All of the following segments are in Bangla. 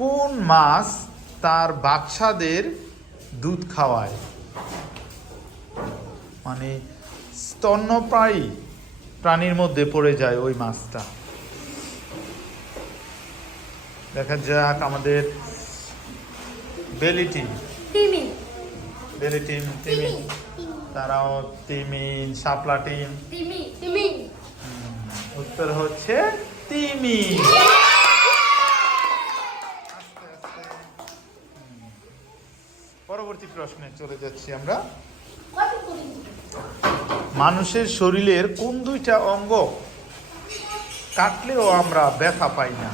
কোন মাছ তার বাচ্চাদের দুধ খাওয়ায়? মানে স্তন্যপায়ী প্রাণীর মধ্যে পড়ে যায় ওই মাছটা। দেখা যাক আমাদের বেলি টিম, তারাও তিমিন, শাপলা টিম। উত্তর হচ্ছে তিমি। পরবর্তী প্রশ্নে চলে যাচ্ছি আমরা। মানুষের শরীরের কোন দুইটা অঙ্গ কাটলেও আমরা ব্যথা পাই না?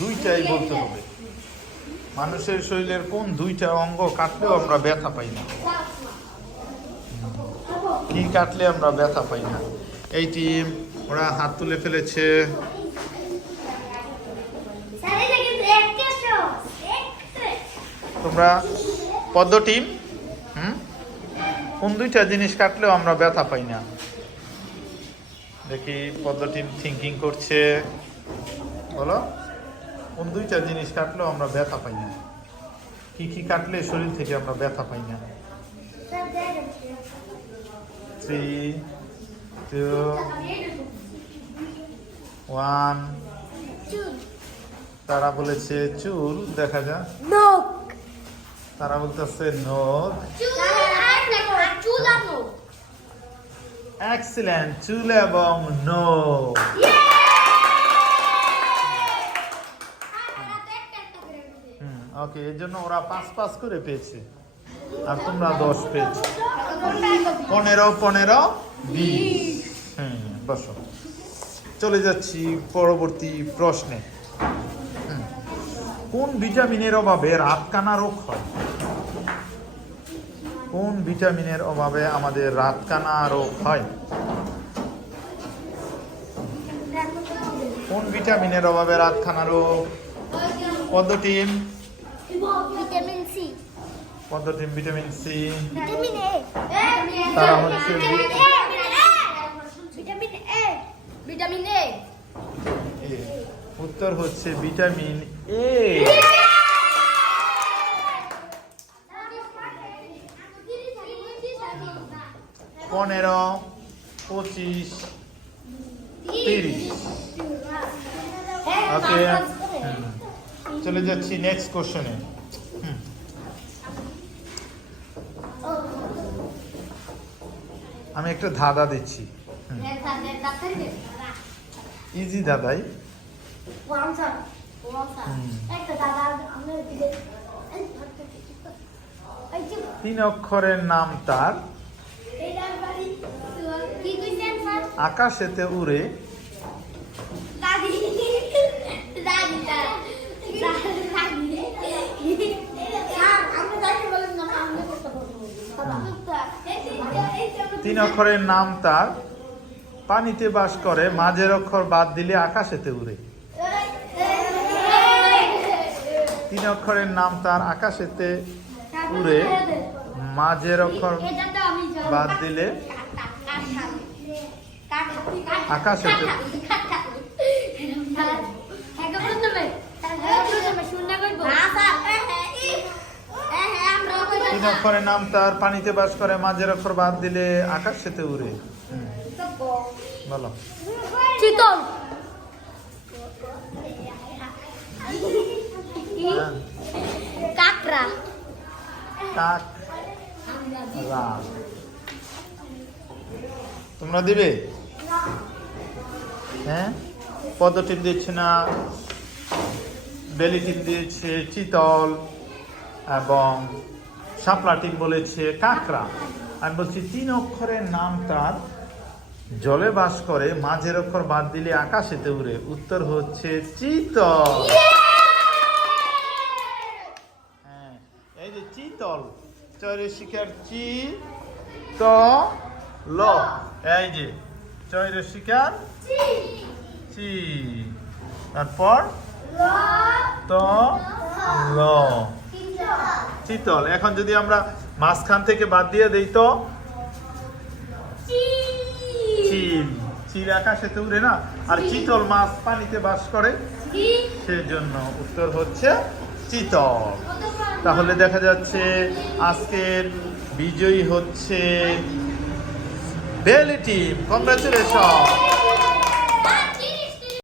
দুইটাই বলতে হবে। মানুষের শরীরের কোন দুইটা অঙ্গ কাটলেও আমরা ব্যথা পাই না? কি কাটলে আমরা ব্যথা পাই না? এই টিম ওরা হাত তুলে ফেলেছে। তোমরা পদ্ম টিম, কোন দুইটা জিনিস কাটলেও আমরা ব্যথা পাই না? দেখি পদ্ম টিম থিঙ্কিং করছে। বলো, কোন দুইটা জিনিস কাটলেও আমরা ব্যথা পাই না? কি কি কাটলে শরীর থেকে আমরা ব্যথা পাই না? 3, 2, 1। তারা বলেছে চুল। দেখা যায় তারা বলতেছে নখ। এক্সিলেন্ট, চুল এবং নখ। ওকে, এর জন্য ওরা 5 করে পেয়েছে আর তোমরা 10 পেয়েছো। 15, 20। বসো, চলে যাচ্ছি পরবর্তী প্রশ্নে। কোন ভিটামিনের অভাবে রাতকানা রোগ হয়? কোন ভিটামিনের অভাবে আমাদের রাতকানা রোগ হয়? কোন ভিটামিনের অভাবে রাতকানা রোগ? পদ্ম টিম, ভিটামিন সি। তারা হচ্ছে উত্তর হচ্ছে ভিটামিন এ। 15, 25, 30। ওকে, চলে যাচ্ছি নেক্সট কোশ্চেনে। আমি একটা ধাঁধা দিচ্ছি। ইজি দাদাই। 3 অক্ষরের নাম তার, আকাশেতে উড়ে, তিন অক্ষরের নাম তার, পানিতে বাস করে, মাঝের অক্ষর বাদ দিলে আকাশেতে উড়ে। 3 অক্ষরের নাম তার, আকাশেতে উড়ে, মাঝের অক্ষর বাদ দিলে আকাশেতে। তিন অক্ষরের নাম তার, পানিতে বাস করে, মাঝের অক্ষর বাদ দিলে আকাশেতে উড়ে। বলো। চিতল। কাকড়া। কাকড়া। তোমরা দিবে? হ্যাঁ, পদ্ম টিম দিচ্ছে না, বেলি টিম দিয়েছে চিতল এবং শাপলা টিম বলেছে কাকড়া। আমি বলছি 3 অক্ষরের নাম তার, জলে বাস করে, মাঝের অক্ষর বাদ দিলে আকাশেতে উড়ে। উত্তর হচ্ছে চিতল। হ্যাঁ, এই যে চিতল, চরে শিকার চি ত ল। এই যে চরে শিকার চি, তারপর ত ল, চিতল। এখন যদি আমরা মাঝখান থেকে বাদ দিয়ে দেই তো চিল। চিল আকাশেতে উড়ে না, আর চিতল মাছ পানিতে বাস করে, সেজন্য উত্তর হচ্ছে চিতল। তাহলে দেখা যাচ্ছে আজকের বিজয়ী হচ্ছে বেলি টিম। কংগ্রাচুলেশন।